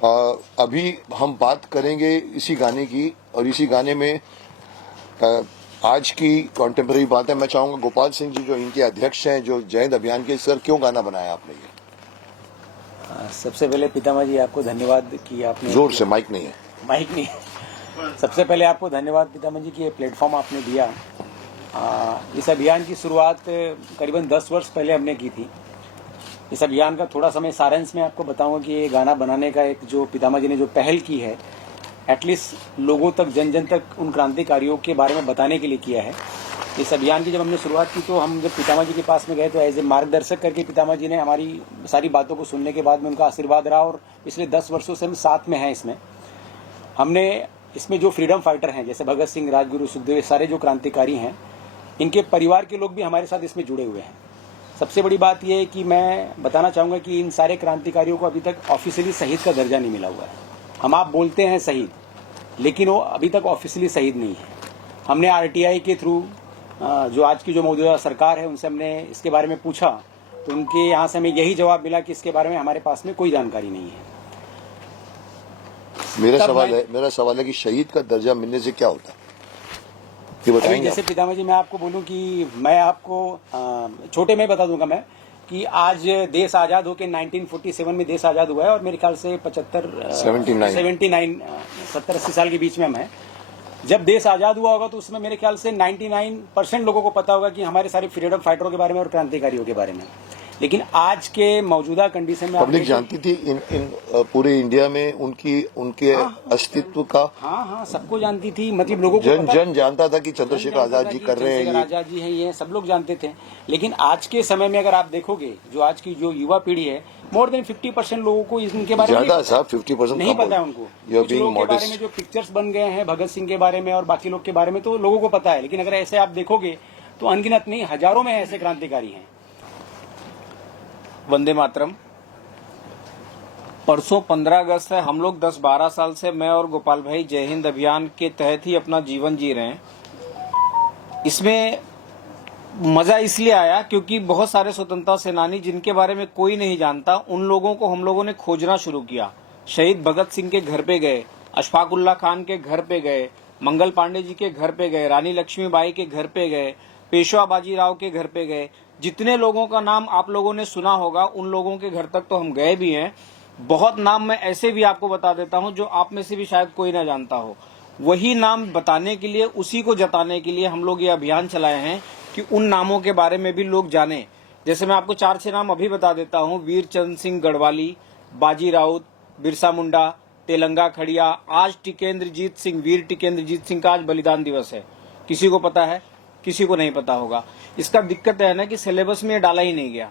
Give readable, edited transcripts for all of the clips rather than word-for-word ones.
अभी हम बात करेंगे इसी गाने की, और इसी गाने में आज की कॉन्टेम्प्रेरी बात है। मैं चाहूंगा गोपाल सिंह जी जो इनके अध्यक्ष हैं, जो जय हिंद अभियान के, सर क्यों गाना बनाया आपने ये? सबसे पहले पितामह जी आपको धन्यवाद कि आपने, जोर से, माइक नहीं है। माइक नहीं है। सबसे पहले आपको धन्यवाद पितामह जी कि ये प्लेटफॉर्म आपने दिया। इस अभियान की शुरुआत करीबन 10 वर्ष पहले हमने की थी। इस अभियान का थोड़ा समय सारांश में आपको बताऊंगा कि ये गाना बनाने का एक जो पितामह जी ने जो पहल की है, एटलीस्ट लोगों तक, जन जन तक उन क्रांतिकारियों के बारे में बताने के लिए किया है। इस अभियान की जब हमने शुरुआत की तो हम जब पितामह जी के पास में गए तो एज ए मार्गदर्शक करके पितामह जी ने हमारी सारी बातों को सुनने के बाद में उनका आशीर्वाद रहा, और पिछले 10 वर्षों से हम साथ में हैं। हमने इसमें जो फ्रीडम फाइटर हैं जैसे भगत सिंह, राजगुरु, सुखदेव, सारे जो क्रांतिकारी हैं, इनके परिवार के लोग भी हमारे साथ इसमें जुड़े हुए हैं। सबसे बड़ी बात यह है कि मैं बताना चाहूँगा कि इन सारे क्रांतिकारियों को अभी तक ऑफिशियली शहीद का दर्जा नहीं मिला हुआ है। हम आप बोलते हैं शहीद, लेकिन वो अभी तक ऑफिशियली शहीद नहीं है। हमने आरटीआई के थ्रू जो आज की जो मौजूदा सरकार है उनसे हमने इसके बारे में पूछा, तो उनके यहाँ से हमें यही जवाब मिला कि इसके बारे में हमारे पास में कोई जानकारी नहीं है। मेरा सवाल है कि शहीद का दर्जा मिलने से क्या होता है, ये बताएंगे? जैसे पितामह जी, मैं आपको बोलूं कि मैं आपको छोटे में बता दूंगा मैं कि आज देश आजाद होकर 1947 में देश आजाद हुआ है, और मेरे ख्याल से 70-80 साल के बीच में हम हैं। जब देश आजाद हुआ होगा तो उसमें मेरे ख्याल से 99% लोगों को पता होगा कि हमारे सारे फ्रीडम फाइटरों के बारे में और क्रांतिकारियों के बारे में। लेकिन आज के मौजूदा कंडीशन में पब्लिक जानती थी इन पूरे इंडिया में उनके अस्तित्व का। हाँ, सबको जानती थी, मतलब लोगों को जन जानता था कि चंद्रशेखर आजाद जी कर रहे हैं, आजाद जी हैं, ये सब लोग जानते थे। लेकिन आज के समय में अगर आप देखोगे, जो आज की जो युवा पीढ़ी है, मोर देन 50% लोगों को इनके बारे में ज्यादा साहब 50% नहीं पता है। उनको कुछ लोगों के बारे में जो पिक्चर्स बन गए हैं भगत सिंह के बारे में और बाकी लोग के बारे में तो लोगों को पता है, लेकिन अगर ऐसे आप देखोगे तो अनगिनत नहीं, हजारों में ऐसे क्रांतिकारी हैं। वंदे मातरम। परसों 15 अगस्त है। हम लोग 10-12 साल से, मैं और गोपाल भाई, जय हिंद अभियान के तहत ही अपना जीवन जी रहे हैं। इसमें मजा इसलिए आया क्योंकि बहुत सारे स्वतंत्रता सेनानी जिनके बारे में कोई नहीं जानता, उन लोगों को हम लोगों ने खोजना शुरू किया। शहीद भगत सिंह के घर पे गए, अशफाक उल्लाह खान के घर पे गए, मंगल पांडे जी के घर पे गए, रानी लक्ष्मीबाई के घर पे गए, पेशवा बाजीराव के घर पे गए। जितने लोगों का नाम आप लोगों ने सुना होगा उन लोगों के घर तक तो हम गए भी हैं। बहुत नाम मैं ऐसे भी आपको बता देता हूं जो आप में से भी शायद कोई ना जानता हो। वही नाम बताने के लिए, उसी को जताने के लिए हम लोग ये अभियान चलाए हैं कि उन नामों के बारे में भी लोग जाने। जैसे मैं आपको 4-6 नाम अभी बता देता हूँ। वीर चंद सिंह गढ़वाली, बाजी राउत, बिरसा मुंडा, तेलंगा खड़िया। आज टिकेंद्रजीत सिंह, वीर टिकेंद्रजीत सिंह का आज बलिदान दिवस है। किसी को पता है? किसी को नहीं पता होगा। इसका दिक्कत है ना कि सिलेबस में डाला ही नहीं गया।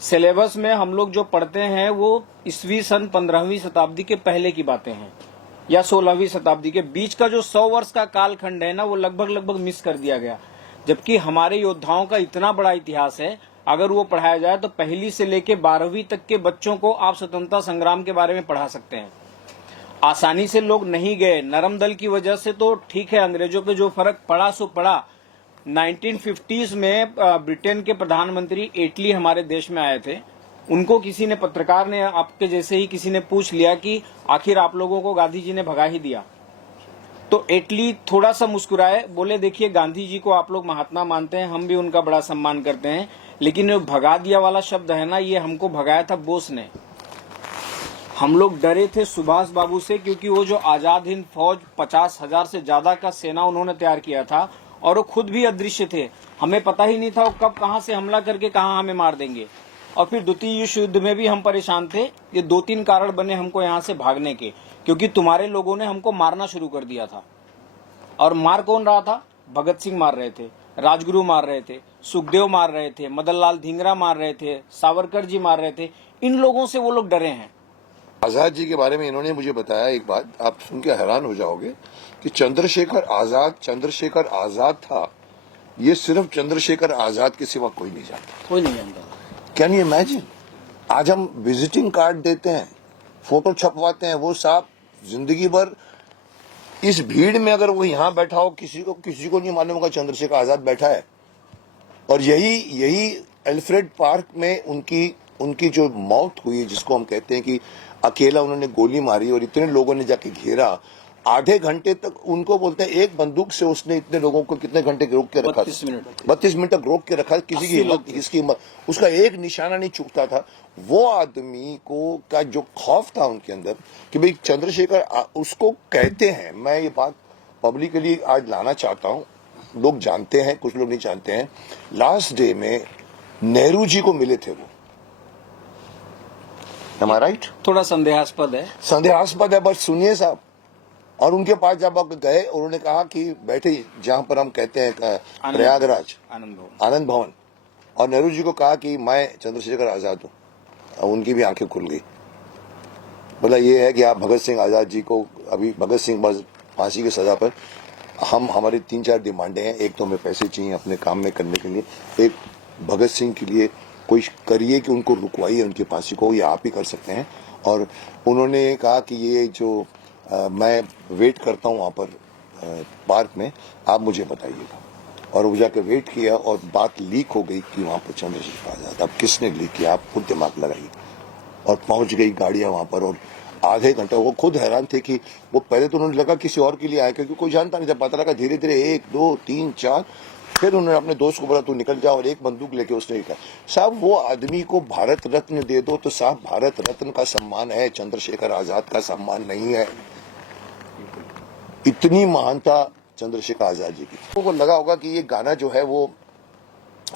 सिलेबस में हम लोग जो पढ़ते हैं वो ईस्वी सन 15वीं शताब्दी के पहले की बातें हैं या 16वीं शताब्दी के बीच का जो 100 वर्ष का कालखंड है ना, वो लगभग मिस कर दिया गया। जबकि हमारे योद्धाओं का इतना बड़ा इतिहास है, अगर वो पढ़ाया जाए तो पहली से लेके 12वीं तक के बच्चों को आप स्वतंत्रता संग्राम के बारे में पढ़ा सकते हैं। आसानी से लोग नहीं गए, नरम दल की वजह से तो ठीक है, अंग्रेजों पे जो फर्क पड़ा सो पड़ा। 1950s में ब्रिटेन के प्रधानमंत्री एटली हमारे देश में आए थे। उनको किसी ने, पत्रकार ने, आपके जैसे ही किसी ने पूछ लिया कि आखिर आप लोगों को गांधी जी ने भगा ही दिया, तो एटली थोड़ा सा मुस्कुराए, बोले देखिए गांधी जी को आप लोग महात्मा मानते हैं, हम भी उनका बड़ा सम्मान करते हैं, लेकिन जो भगा दिया वाला शब्द है ना, ये हमको भगाया था बोस ने। हम लोग डरे थे सुभाष बाबू से, क्योंकि वो जो आजाद हिंद फौज 50,000 से ज्यादा का सेना उन्होंने तैयार किया था और वो खुद भी अदृश्य थे। हमें पता ही नहीं था वो कब कहां से हमला करके कहां हमें मार देंगे। और फिर द्वितीय विश्व युद्ध में भी हम परेशान थे। ये 2-3 कारण बने हमको यहाँ से भागने के, क्योंकि तुम्हारे लोगों ने हमको मारना शुरू कर दिया था। और मार कौन रहा था? भगत सिंह मार रहे थे, राजगुरु मार रहे थे, सुखदेव मार रहे थे, मदन लाल धिंगरा मार रहे थे, सावरकर जी मार रहे थे। इन लोगों से वो लोग डरे हैं। आजाद जी के बारे में इन्होंने मुझे बताया, एक बात आप सुन के हैरान हो जाओगे कि चंद्रशेखर आजाद था। ये सिर्फ चंद्रशेखर आजाद के सिवा कोई नहीं जानता। कोई नहीं जानता। Can you imagine? आज हम विजिटिंग कार्ड देते हैं, फोटो छपवाते हैं, वो साहब जिंदगी भर इस भीड़ में अगर वो यहाँ बैठा हो, किसी को नहीं मालूम होगा चंद्रशेखर आजाद बैठा है। और यही एल्फ्रेड पार्क में उनकी जो मौत हुई, जिसको हम कहते हैं कि अकेला उन्होंने गोली मारी और इतने लोगों ने जाके घेरा, आधे घंटे तक उनको बोलते हैं एक बंदूक से उसने इतने लोगों को कितने घंटे रोक के रखा, 32 मिनट तक रोक के रखा। किसी की हिम्मत, किसकी हिम्मत, उसका एक निशाना नहीं चूकता था। वो आदमी को का जो खौफ था उनके अंदर कि भाई चंद्रशेखर, उसको कहते हैं, मैं ये बात पब्लिकली आज लाना चाहता हूँ, लोग जानते हैं, कुछ लोग नहीं जानते हैं। लास्ट डे में नेहरू जी को मिले थे वो, am I right? थोड़ा संदेहास्पद है। संदेहास्पद है, बस सुनिए साहब। और उनके पास जब आप गए, उन्होंने कहा कि बैठे जहां पर हम कहते हैं प्रयागराज, आनंद भवन, और नेहरू जी को कहा कि मैं चंद्रशेखर आजाद हूं। उनकी भी आंखें खुल गई। बोला ये है कि आप भगत सिंह आजाद जी को, अभी भगत सिंह बस फांसी की सजा पर, हमारी 3-4 डिमांडें हैं। एक तो हमें पैसे चाहिए अपने काम में करने के लिए, एक भगत सिंह के लिए कोई करिए कि उनको रुकवाइए उनकी फांसी को, ये आप ही कर सकते हैं। और उन्होंने कहा कि ये जो मैं वेट करता हूँ वहाँ पर पार्क में, आप मुझे बताइएगा। और वो जाकर वेट किया और बात लीक हो गई कि वहाँ पर चंद्रशेखर आजाद। अब किसने लीक किया, आप खुद दिमाग लगाइए। और पहुंच गई गाड़ियां वहाँ पर, और आधे घंटे वो खुद हैरान थे कि वो पहले तो उन्होंने लगा किसी और के लिए आया, क्योंकि कोई जानता नहीं था। पता लगा धीरे धीरे 1, 2, 3, 4, फिर उन्होंने अपने दोस्त को बोला तू निकल जा, और एक बंदूक लेके उसने कहा साहब वो आदमी को भारत रत्न दे दो। तो साहब भारत रत्न का सम्मान है, चंद्रशेखर आजाद का सम्मान नहीं है। इतनी महानता चंद्रशेखर आजाद जी की। लोगों को लगा होगा कि ये गाना जो है वो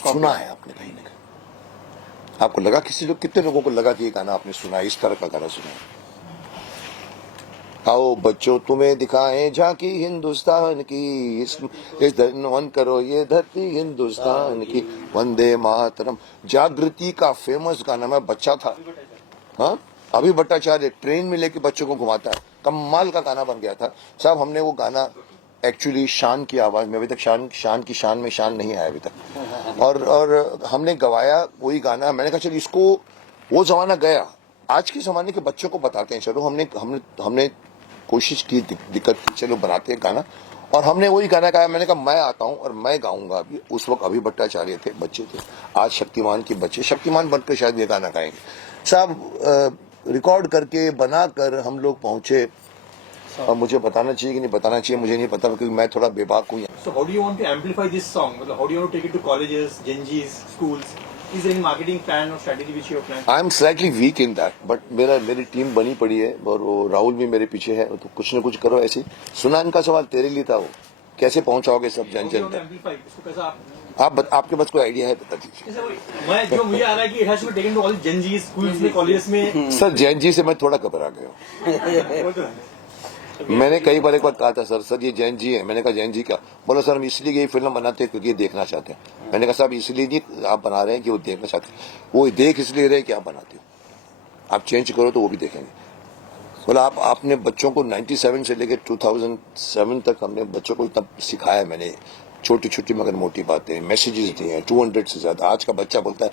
सुना है आपने कहीं ना कहीं। आपको लगा, कितने लोगों को लगा कि ये गाना आपने सुना है, इस तरह का गाना सुना है? आओ बच्चों तुम्हें दिखाएं झांकी हिंदुस्तान की, इस वन करो ये धरती हिंदुस्तान की, वंदे मातरम। जागृति का फेमस गाना, मैं बच्चा था, हाँ, अभी भट्टाचार्य ट्रेन में लेके बच्चों को घुमाता है, कमाल का गाना बन गया था साहब। हमने वो गाना एक्चुअली शान की आवाज में, अभी तक शान की शान में शान नहीं आया अभी तक, और हमने गवाया वही गाना। मैंने कहा चल इसको, वो जमाना गया, आज के जमाने के बच्चों को बताते हैं। चलो हमने कोशिश की, दिक्कत की, चलो बनाते हैं गाना, और हमने वही गाना गाया। मैंने कहा मैं आता हूं और मैं गाऊंगा। अभी उस वक्त अभी भट्टाचार्य थे, बच्चे थे, आज शक्तिमान के बच्चे शक्तिमान बनकर शायद ये गाना गाएंगे साहब। रिकॉर्ड करके बनाकर हम लोग पहुंचे। अब मुझे बताना चाहिए कि नहीं बताना चाहिए, मुझे नहीं पता, क्योंकि मैं थोड़ा बेबाक हूँ। So how do you want to amplify this song? How do you want to take it to colleges, Gen Zs, schools? Is there any marketing plan or strategy which you have planned? I am slightly weak in that, but मेरी team बनी पड़ी है, और वो राहुल भी मेरे पीछे है। तो कुछ न कुछ करो ऐसे। सुना इनका सवाल तेरे लिए था, वो कैसे पहुंचाओगे सब जन जन तक? Amplify इसको कैसा आपके पास कोई आइडिया है, बता दीजिए। मुझे आ रहा है कि it has to be taken to all Gen Zs, schools में, colleges में। सर जैन जी से मैं थोड़ा घबरा गया। मैंने कई बार एक बार कहा था सर ये जैन जी है। मैंने कहा जैन जी क्या? बोला सर हम इसलिए ये फिल्म बनाते हैं क्योंकि ये देखना चाहते हैं। मैंने कहा साहब इसलिए नहीं आप बना रहे हैं कि वो देखना चाहते हैं, वो देख इसलिए रहे कि आप बनाते हो, आप चेंज करो तो वो भी देखेंगे। बोला आपने बच्चों को 97 से लेकर 2007 तक हमने बच्चों को इतना सिखाया। मैंने छोटी छोटी मगर मोटी बातें, मैसेजेस दिए हैं 200 से ज्यादा। आज का बच्चा बोलता है,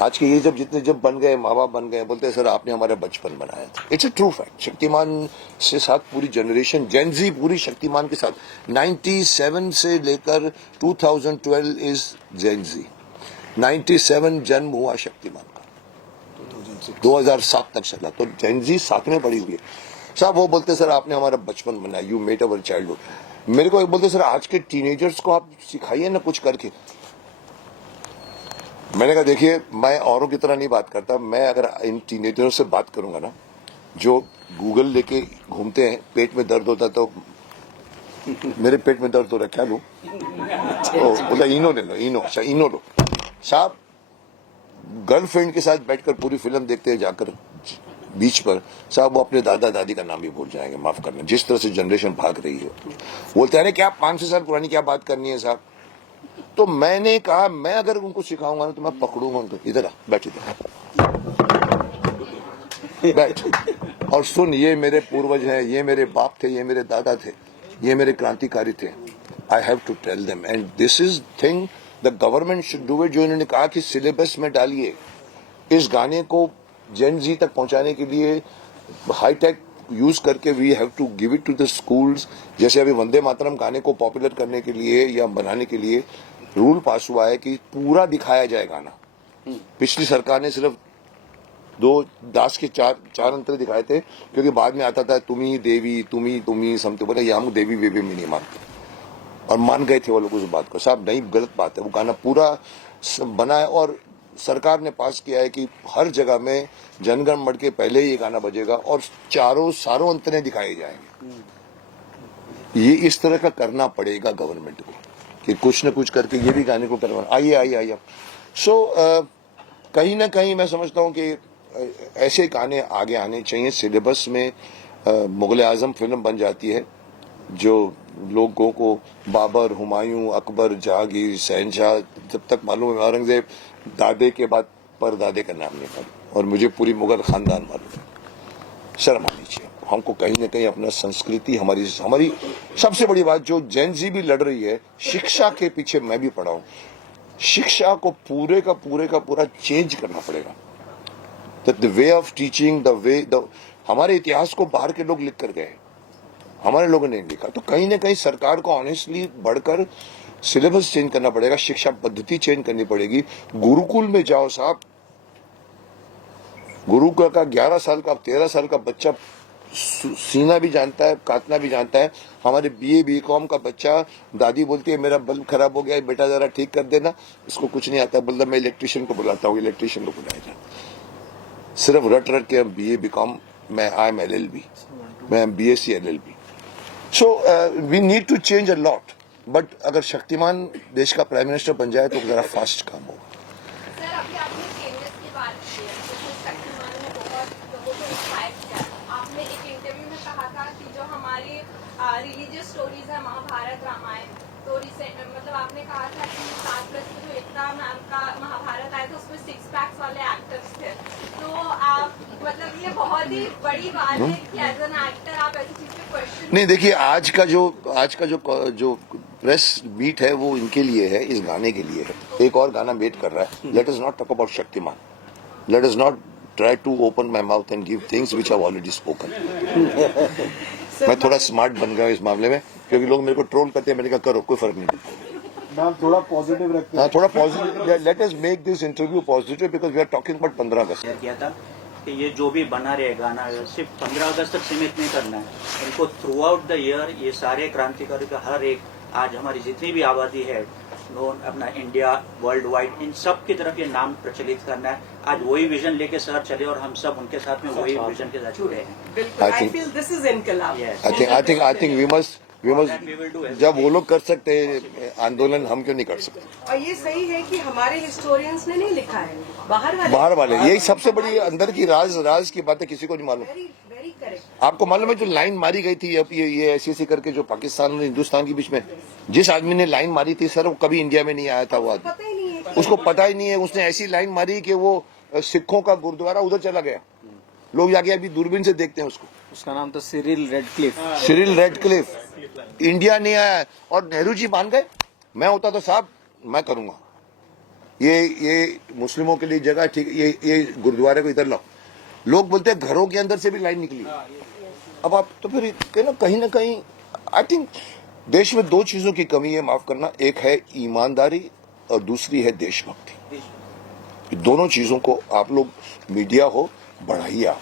आज के ये जब बन गए, माँ बाप बन गए, बोलते हैं सर आपने हमारा बचपन बनाया था। It's a true fact. Shaktimaan से साथ पूरी जनरेशन जेन जी पूरी शक्तिमान के साथ 97 से लेकर 2012 इज जेन जी। 97 जन्म हुआ शक्तिमान का, 2007 तक चला, तो जेन जी साथ में पड़ी हुई है साहब। वो बोलते सर आपने हमारा बचपन बनाया, यू मेड अवर चाइल्डहुड। मेरे को एक बोलते सर आज के टीनेजर्स को आप सिखाइए ना कुछ करके। मैंने कहा देखिए मैं औरों की तरह नहीं बात करता, मैं अगर इन टीनेजर्स से बात करूंगा ना, जो गूगल लेके घूमते हैं, पेट में दर्द होता तो मेरे पेट में दर्द हो रहा क्या लूं? बोला इनो ले लो, इनो लो साहब। गर्लफ्रेंड के साथ बैठकर पूरी फिल्म देखते हैं जाकर बीच पर साहब, वो अपने दादा दादी का नाम भी भूल जाएंगे, माफ करना। जिस तरह से जनरेशन भाग रही है, बोलते हैं क्या 500 साल पुरानी क्या बात करनी है साहब। तो मैंने कहा मैं अगर उनको सिखाऊंगा ना तो मैं पकड़ूंगा उनको, इधर आ बैठ, इधर बैठ और सुन, ये मेरे पूर्वज हैं, ये मेरे बाप थे, ये मेरे दादा थे, ये मेरे क्रांतिकारी थे। I have to tell them and this is thing the government should do it. जो इन्होंने कहा कि सिलेबस में डालिए, इस गाने को जेन जी तक पहुंचाने के लिए हाईटेक यूज करके we have to give it to the schools. जैसे अभी वंदे मातरम गाने को पॉपुलर करने के लिए या बनाने के लिए रूल पास हुआ है कि पूरा दिखाया जाए गाना। पिछली सरकार ने सिर्फ दो दास के चार अंतर दिखाए थे, क्योंकि बाद में आता था तुम्ही देवी तुम्ही समथिंग, बोले ये हम देवी वेवी में नहीं मानते, और मान गए थे वो लोग उस बात को। साहब नहीं, गलत बात है। वो गाना पूरा बना है और सरकार ने पास किया है कि हर जगह में जनगण मण के पहले ये गाना बजेगा और सारों अंतरे दिखाए जाएंगे। ये इस तरह का करना पड़ेगा गवर्नमेंट को कि कुछ न कुछ करके ये भी गाने को करवाना। आइए। सो कहीं ना कहीं मैं समझता हूँ कि ऐसे गाने आगे आने चाहिए सिलेबस में। मुगल आजम फिल्म बन जाती है जो लोगों को बाबर, हुमायूं, अकबर, जहांगीर, शहनशाह, जब तक मालूम है औरंगजेब, दादे के बाद परदादे का नाम नहीं मालूम, और मुझे पूरी मुगल खानदान मालूम है। शर्म आनी चाहिए हमको कहीं ना कहीं अपना संस्कृति, हमारी सबसे बड़ी बात जो जेन जी भी लड़ रही है, शिक्षा के पीछे मैं भी पड़ा हूं। शिक्षा को पूरे का पूरा चेंज करना पड़ेगा। द वे ऑफ टीचिंग, हमारे इतिहास को बाहर के लोग लिख कर गए, हमारे लोगों ने लिखा। तो कहीं ना कहीं सरकार को ऑनेस्टली बढ़कर सिलेबस चेंज करना पड़ेगा, शिक्षा पद्धति चेंज करनी पड़ेगी। गुरुकुल में जाओ साहब, गुरुकुल का 11 साल का 13 साल का बच्चा सीना भी जानता है, काटना भी जानता है। हमारे बीए बीकॉम का बच्चा, दादी बोलती है मेरा बल्ब खराब हो गया है बेटा जरा ठीक कर देना, इसको कुछ नहीं आता, बोलता मैं इलेक्ट्रिशियन को बुलाता हूँ, इलेक्ट्रिशियन को बुलाया जाए। सिर्फ रट के हम बीए बीकॉम, मैं आई एम LLB, मैं BSc LLB। So we need to change a lot, but अगर शक्तिमान देश का प्राइम मिनिस्टर बन जाए तो जरा फास्ट काम होगा। सर, अभी आपने चेंजेस की बात की है, जिसमें शक्तिमान ने बहुत लोगों को इंस्पायर किया। आपने एक इंटरव्यू में कहा था कि जो हमारी रिलीजियस स्टोरीज है, महाभारत, रामायण, तो मतलब आपने कहा था कि 7+ में जो एकता नाम का महाभारत आया था उसमें 6 पैक्स वाले एक्टर्स थे। तो आप मतलब ये बहुत ही बड़ी बात है कि एज एन एक्टर आप ऐसी चीज पे क्वेश्चन नहीं, देखिए आज का जो प्रेस मीट है वो इनके लिए है, इस गाने के लिए है। एक और गाना वेट कर रहा है। Let us not talk about Shaktimaan, let us not try to open my mouth and give things which have already spoken. मैं थोड़ा स्मार्ट बन गया इस मामले में, क्योंकि लोग मेरे को ट्रोल करते हैं, मैंने कहा करो कोई फर्क नहीं पड़ता। मैम थोड़ा पॉजिटिव रखते हैं। हाँ, थोड़ा positive, let us make this interview positive because we are talking about 15 August. किया था कि ये जो भी बना रहे गाना सिर्फ 15 अगस्त तक सीमित नहीं करना है, इनको थ्रू आउट द ईयर ये सारे क्रांतिकारी का हर एक, आज हमारी जितनी भी आबादी है अपना इंडिया वर्ल्ड वाइड, इन सब की तरफ ये नाम प्रचलित करना है। आज वही विजन लेके सर चले और हम सब उनके साथ में वही विजन के साथ जुड़े हैं। बिल्कुल, I I think- feel this is इनकलाब। I think we must we will do it. जब वो लोग कर सकते हैं आंदोलन, हम क्यों नहीं कर सकते? और ये सही है कि हमारे हिस्टोरियंस ने नहीं लिखा है, बाहर वाले यही सबसे बड़ी अंदर की राज की बात है, किसी को नहीं मालूम। Very very correct. आपको मालूम है जो लाइन मारी गई थी अब ये ऐसी करके, जो पाकिस्तान और हिंदुस्तान के बीच में जिस आदमी ने लाइन मारी थी सर, वो कभी इंडिया में नहीं आया था। वो आदमी, पता ही नहीं है। उसको पता ही नहीं है, उसने ऐसी लाइन मारी कि वो सिखों का गुरुद्वारा उधर चला गया। लोग जाके अभी दूरबीन से देखते हैं उसको। उसका नाम तो Cyril Radcliffe. Cyril Radcliffe India नहीं आया है, और नेहरू जी मान गए। मैं होता तो साहब मैं करूंगा, ये मुस्लिमों के लिए जगह ठीक, ये गुरुद्वारे को इधर लाओ। लोग बोलते हैं घरों के अंदर से भी लाइन निकली। अब आप तो फिर कहीं ना कहीं आई थिंक देश में 2 चीजों की कमी है, माफ करना। एक है ईमानदारी और दूसरी है देशभक्ति। दोनों चीजों को आप लोग, मीडिया हो, बढ़ाइए। आप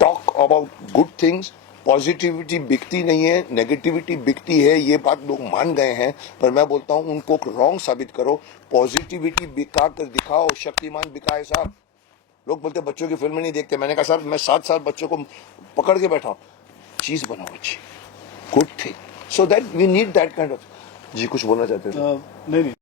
talk about good things. Positivity बिकती नहीं है, नेगेटिविटी बिकती है, ये बात लोग मान गए हैं। पर मैं बोलता हूं उनको रॉन्ग साबित करो, पॉजिटिविटी बिका कर दिखाओ। शक्तिमान बिका है साहब। लोग बोलते बच्चों की फिल्में नहीं देखते, मैंने कहा सर मैं 7 साल बच्चों को पकड़ के बैठा हूं। चीज बनाओ अच्छी, good thing, so that we need that kind of. जी कुछ बोलना चाहते थे? नहीं